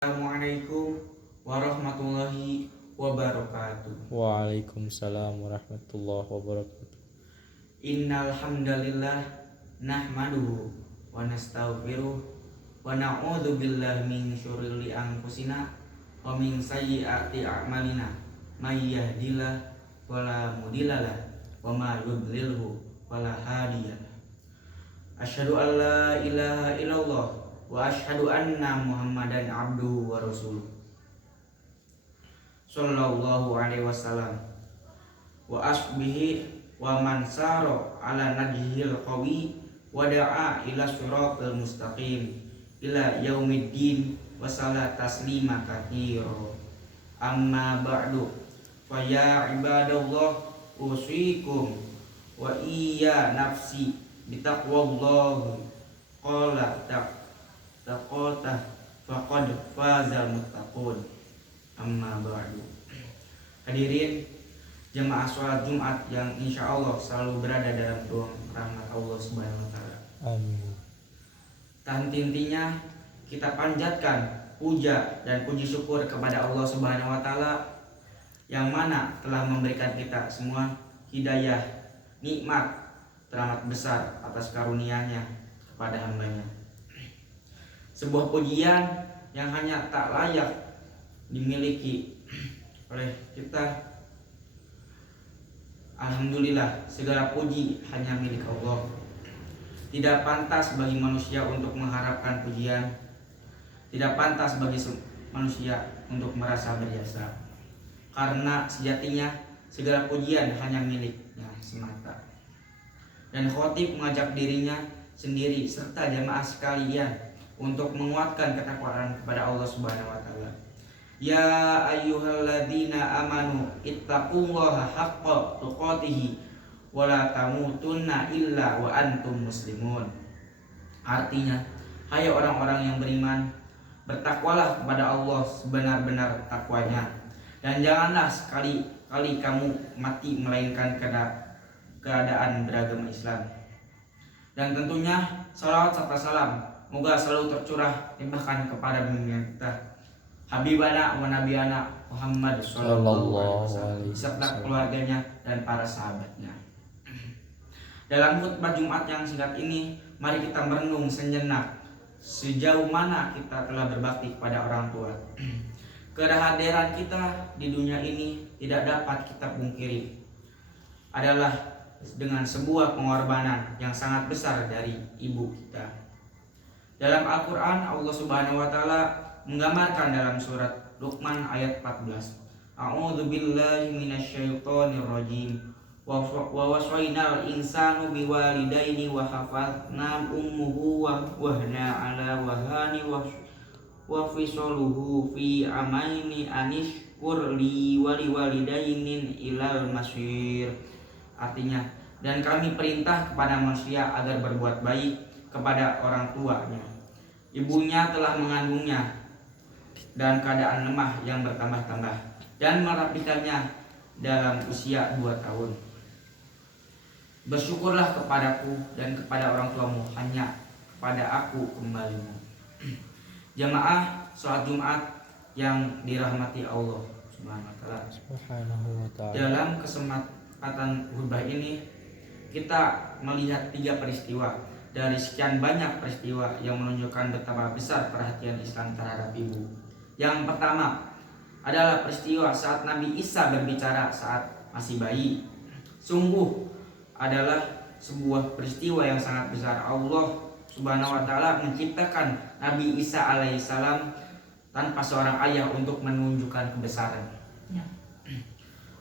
Assalamualaikum warahmatullahi wabarakatuh. Waalaikumsalam warahmatullahi wabarakatuh. Innal hamdalillah nahmaduhu wa nastaghfiruh wa na'udzu billahi min syururi anfusina wa min sayyiati a'malina. May yahdihillahu fala mudhillalah wa may yudlilhu fala hadiyalah. Asyhadu an la ilaha illallah wa asyhadu anna Muhammadan abduhu wa rasuluh. Sallallahu alaihi wasallam wa asbihi wa man sara ala najhil qawi wa da'a ila siratal mustaqim ila yaumiddin wa salat taslima katsira. Amma ba'du fa ya ibadallah usikum wa iya nafsi bitaqwallah qala taqatah faqad fazal muttaqun. Amma ba'du. Hadirin jemaah sholat Jumat yang insya Allah selalu berada dalam ruang rahmat Allah Subhanahu wa Ta'ala. Amin. Tak henti-hentinya kita panjatkan puja dan puji syukur kepada Allah Subhanahu wa Ta'ala yang mana telah memberikan kita semua hidayah, nikmat teramat besar atas karunia-Nya kepada hambanya. Sebuah pujian yang hanya tak layak dimiliki oleh kita. Alhamdulillah, segala puji hanya milik Allah. Tidak pantas bagi manusia untuk mengharapkan pujian. Tidak pantas bagi manusia untuk merasa berjasa. Karena sejatinya segala pujian hanya miliknya semata. Dan khotib mengajak dirinya sendiri serta jamaah sekalian untuk menguatkan ketakwaan kepada Allah Subhanahu wa Ta'ala. Ya ayyuhalladzina amanu ittaqullaha haqqa tuqatih wa la tamutunna illa wa antum muslimun. Artinya, hai orang-orang yang beriman, bertakwalah kepada Allah sebenar-benar takwanya, dan janganlah sekali-kali kamu mati melainkan keadaan beragama Islam. Dan tentunya salawat serta salam moga selalu tercurah limpahkan kepada pimpinan kita Habibana wa Nabiyana Muhammad sallallahu alaihi wasallam serta keluarganya dan para sahabatnya. Dalam khutbah Jumat yang singkat ini, mari kita merenung sejenak sejauh mana kita telah berbakti kepada orang tua. Kehadiran kita di dunia ini tidak dapat kita pungkiri adalah dengan sebuah pengorbanan yang sangat besar dari ibu kita. Dalam Al-Quran, Allah Subhanahu wa Ta'ala menggambarkan dalam surat Luqman ayat 14. A'udzu billahi minasyaitonir rajim. Wa wasainal insanu biwalidaini wa hafadna ummuhu wa wahna ala wahani wa fisaluhu fi amaini anishkur li walidainin ilal masyir. Artinya, dan kami perintah kepada manusia agar berbuat baik kepada orang tuanya. Ibunya telah mengandungnya dan keadaan lemah yang bertambah-tambah dan merapikannya dalam usia 2 tahun. Bersyukurlah kepadaku dan kepada orang tuamu, hanya kepada aku kembalimu. Jamaah sholat Jumat yang dirahmati Allah Subhanahu wa Ta'ala. Dalam kesempatan khutbah ini kita melihat 3 peristiwa dari sekian banyak peristiwa yang menunjukkan betapa besar perhatian Islam terhadap ibu. Yang pertama adalah peristiwa saat Nabi Isa berbicara saat masih bayi. Sungguh adalah sebuah peristiwa yang sangat besar. Allah Subhanahu wa Ta'ala menciptakan Nabi Isa alaihissalam tanpa seorang ayah untuk menunjukkan kebesaran.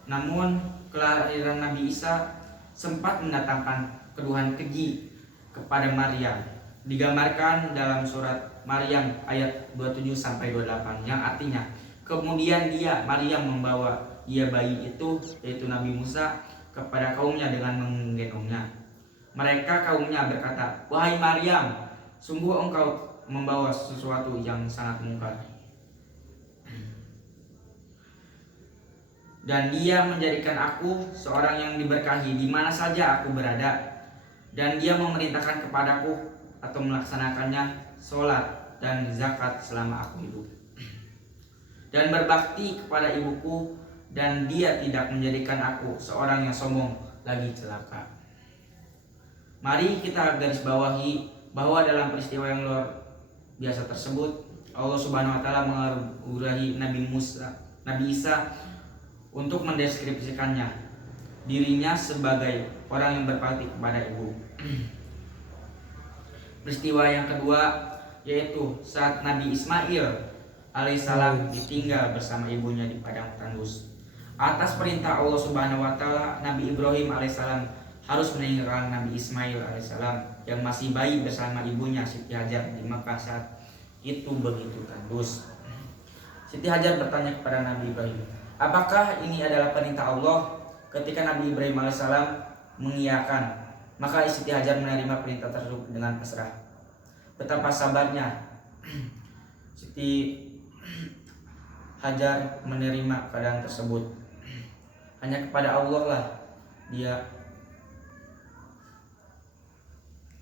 Namun kelahiran Nabi Isa sempat mendatangkan keluhan keji kepada Maryam. Digambarkan dalam surat Maryam ayat 27-28 yang artinya, kemudian Maryam membawa bayi itu, yaitu Nabi Musa, kepada kaumnya dengan menggendongnya. Mereka kaumnya berkata, "Wahai Maryam, sungguh engkau membawa sesuatu yang sangat mungkar. Dan dia menjadikan aku seorang yang diberkahi di mana saja aku berada. Dan dia memerintahkan kepadaku atau melaksanakannya sholat dan zakat selama aku hidup." dan berbakti kepada ibuku, dan dia tidak menjadikan aku seorang yang sombong lagi celaka. Mari kita garis bawahi bahwa dalam peristiwa yang luar biasa tersebut, Allah Subhanahu wa taala mengaruniai Nabi Isa untuk mendeskripsikannya dirinya sebagai orang yang berbakti kepada ibu. Peristiwa yang kedua yaitu saat Nabi Ismail alaihissalam ditinggal bersama ibunya di padang tandus. Atas perintah Allah Subhanahu wa taala, Nabi Ibrahim alaihissalam harus meninggalkan Nabi Ismail alaihissalam yang masih bayi bersama ibunya Siti Hajar di Makkah saat itu begitu tandus. Siti Hajar bertanya kepada Nabi Ibrahim, apakah ini adalah perintah Allah? Ketika Nabi Ibrahim alaihissalam mengiyakan, maka Siti Hajar menerima perintah tersebut dengan pasrah. Betapa sabarnya Siti Hajar menerima keadaan tersebut. Hanya kepada Allah lah dia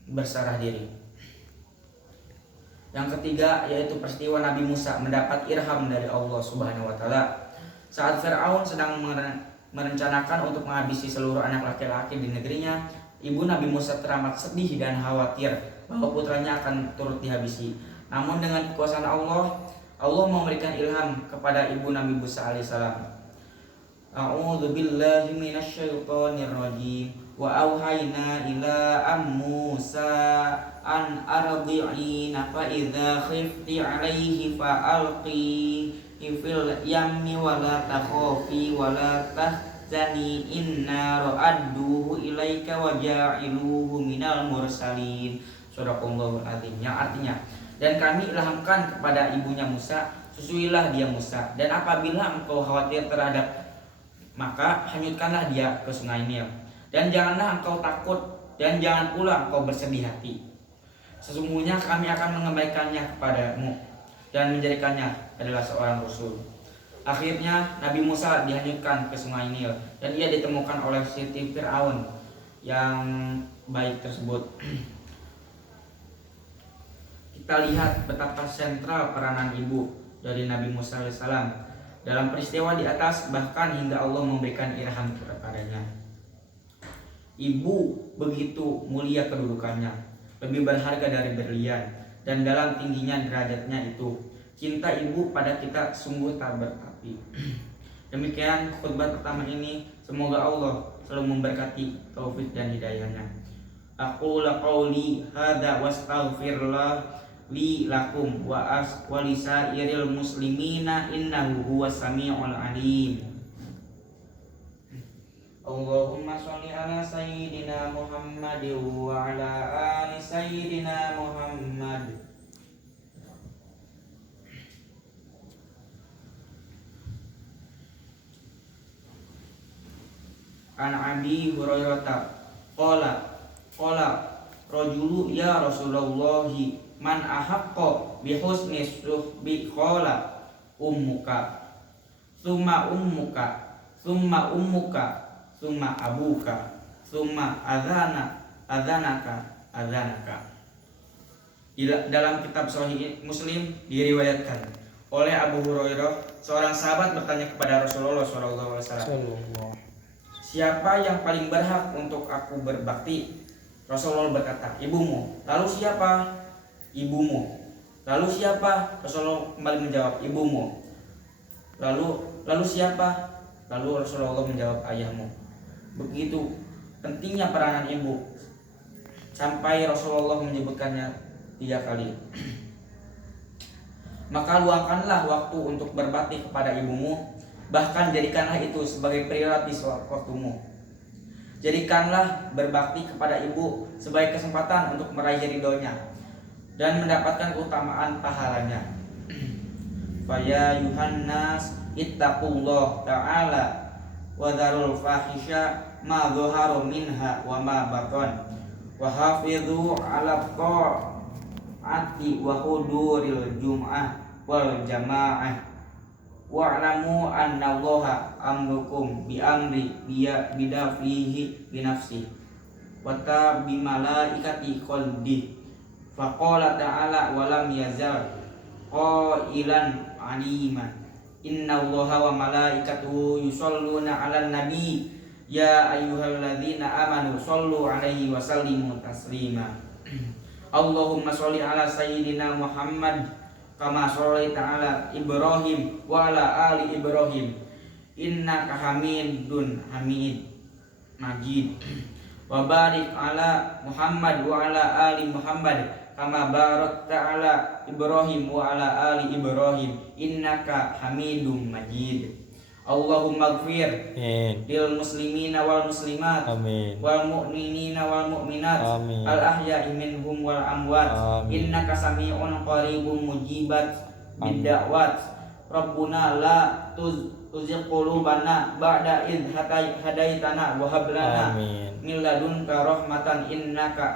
berserah diri. Yang ketiga yaitu peristiwa Nabi Musa mendapat ilham dari Allah Subhanahu wa taala. Saat Firaun sedang merencanakan untuk menghabisi seluruh anak laki-laki di negerinya, ibu Nabi Musa teramat sedih dan khawatir bahwa putranya akan turut dihabisi. Namun dengan kekuasaan Allah memberikan ilham kepada ibu Nabi Musa alaihissalam. A'udzu billahi minasyaitonir rajim. Wa auhayna ila Musa an ardi'ina fa idza khifti 'alaihi fa alqi fil yammi wa la takhafi wa la tahzani inna ra'adduhu ilaika wa ja'iluhu minal mursalin. Sadaqallahul azim. Yang artinya, dan kami ilhamkan kepada ibunya Musa, susuilah dia Musa, dan apabila engkau khawatir terhadap, maka hanyutkanlah dia ke sungai Nil. Dan janganlah engkau takut, dan jangan pula engkau bersedih hati. Sesungguhnya kami akan mengembalikannya kepadamu dan menjadikannya adalah seorang rasul. Akhirnya Nabi Musa dihanyutkan ke sungai Nil, dan ia ditemukan oleh Siti Fir'aun yang baik tersebut. Kita lihat betapa sentral peranan ibu dari Nabi Musa alaihissalam dalam peristiwa di atas, bahkan hingga Allah memberikan ilham kepadanya. Ibu begitu mulia kedudukannya, lebih berharga dari berlian, dan dalam tingginya derajatnya itu, cinta ibu pada kita sungguh tak bertapi. Demikian khutbah pertama ini, semoga Allah selalu memberkati taufik dan hidayahnya. Aqulu qauli hadza wastaghfirullah li lakum wa lisairil muslimina innahu huwas samiul alim. Allahumma sholli ala sayyidina Muhammad wa ala ali sayyidina Muhammad. An Abi Hurairah qala rajulu ya Rasulullah man ahaqqa bi husni suhbi qala ummuka summa ummuka summa abuka summa adhanaka. Dalam kitab Sahih Muslim diriwayatkan oleh Abu Hurairah, seorang sahabat bertanya kepada Rasulullah SAW, siapa yang paling berhak untuk aku berbakti? Rasulullah berkata, ibumu. Lalu siapa? Ibumu. Lalu siapa? Rasulullah kembali menjawab, ibumu. Lalu siapa? Lalu Rasulullah menjawab, ayahmu. Begitu pentingnya peranan ibu sampai Rasulullah menyebutkannya 3 kali. Maka luangkanlah waktu untuk berbakti kepada ibumu, bahkan jadikanlah itu sebagai prioritas waktumu. Jadikanlah berbakti kepada ibu sebagai kesempatan untuk meraih ridhonya dan mendapatkan keutamaan pahalanya. Faya yuhannas ittaqullah ta'ala wa dzarul fahisha ma dhaharu minha wa ma batan wa hafidhu 'ala ta'ati wa huduril jum'ah wal jamaah wa'lamu anna Allaha amrukum bi amri bidafihi bi nafsi wa ta bi malaikati qalbi faqala ta'ala wa lam yazal qailan aliman Innallaha wa malaikatahu yusholluna 'alan nabi ya ayyuhalladzina amanu shollu 'alaihi wa sallimu taslima. Allahumma sholli ala sayyidina Muhammad kama shollaita ala Ibrahim wa ala ali Ibrahim innaka Hamidun Majid. Wa barik ala Muhammad wa ala ali Muhammad kama barakta ala Ibrahim wa ala ali Ibrahim innaka Hamidum Majid. Allahumma ighfir lil muslimina wal muslimat wal mu'minina wal mu'minat al ahya'i minhum wal amwat innaka sami'un qaribun mujibat bid-da'wat. Rabbuna la tuzigh qulubana ba'da id hadaitana wa hab lana min ladunka rahmatan innaka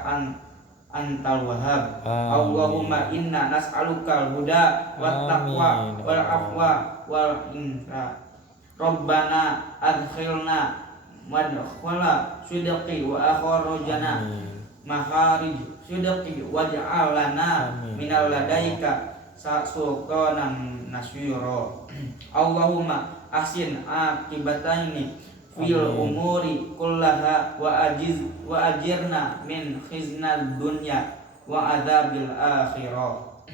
antal wahhab. Allahumma inna nas'aluka al-huda wat taqwa wal afwa wal infa. Rabbana adkhilna madkhala sidqi wa akhrajna makharij sidqi waj'al lana minal ladaika sultanan nasyira. Allahumma ahsin aqibataini fil umuri kullaha wa ajirna min khiznad dunya wa adzabil akhirah.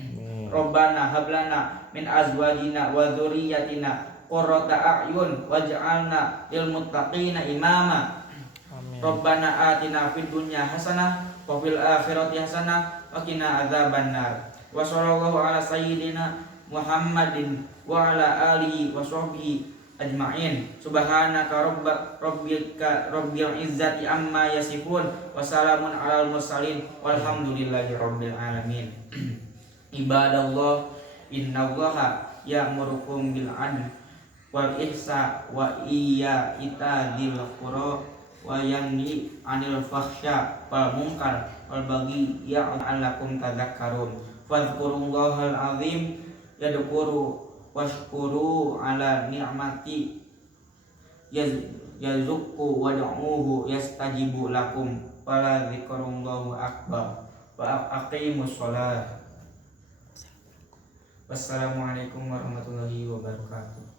Rabbana hab lana min azwajina wa dzurriyyatina qurrata a'yun waj'alna lil muttaqina imama. Rabbana atina fid dunya hasanah wa fil akhirati hasanah wa qina adzabannar. Wa sallallahu ala sayyidina Muhammadin wa ala alihi wa sahbihi ajma'in. Subhanaka rabbil izzati amma yasifun wa salamun alal mursalin walhamdulillahi rabbil alamin. Ibadallah innallaha ya'murukum bil 'adli wal ihsa wa itaa'il qurba wa yanhi 'anil fahsya wal munkar wal baghi ya'lakum tadhakkarun. Fadhkurullahal azim yadhkuru washkuru ala ni'mati yazukku wad'uhu yastajibu lakum wala dzikrullahu akbar wa aqimus shalah. Wassalamualaikum warahmatullahi wabarakatuh.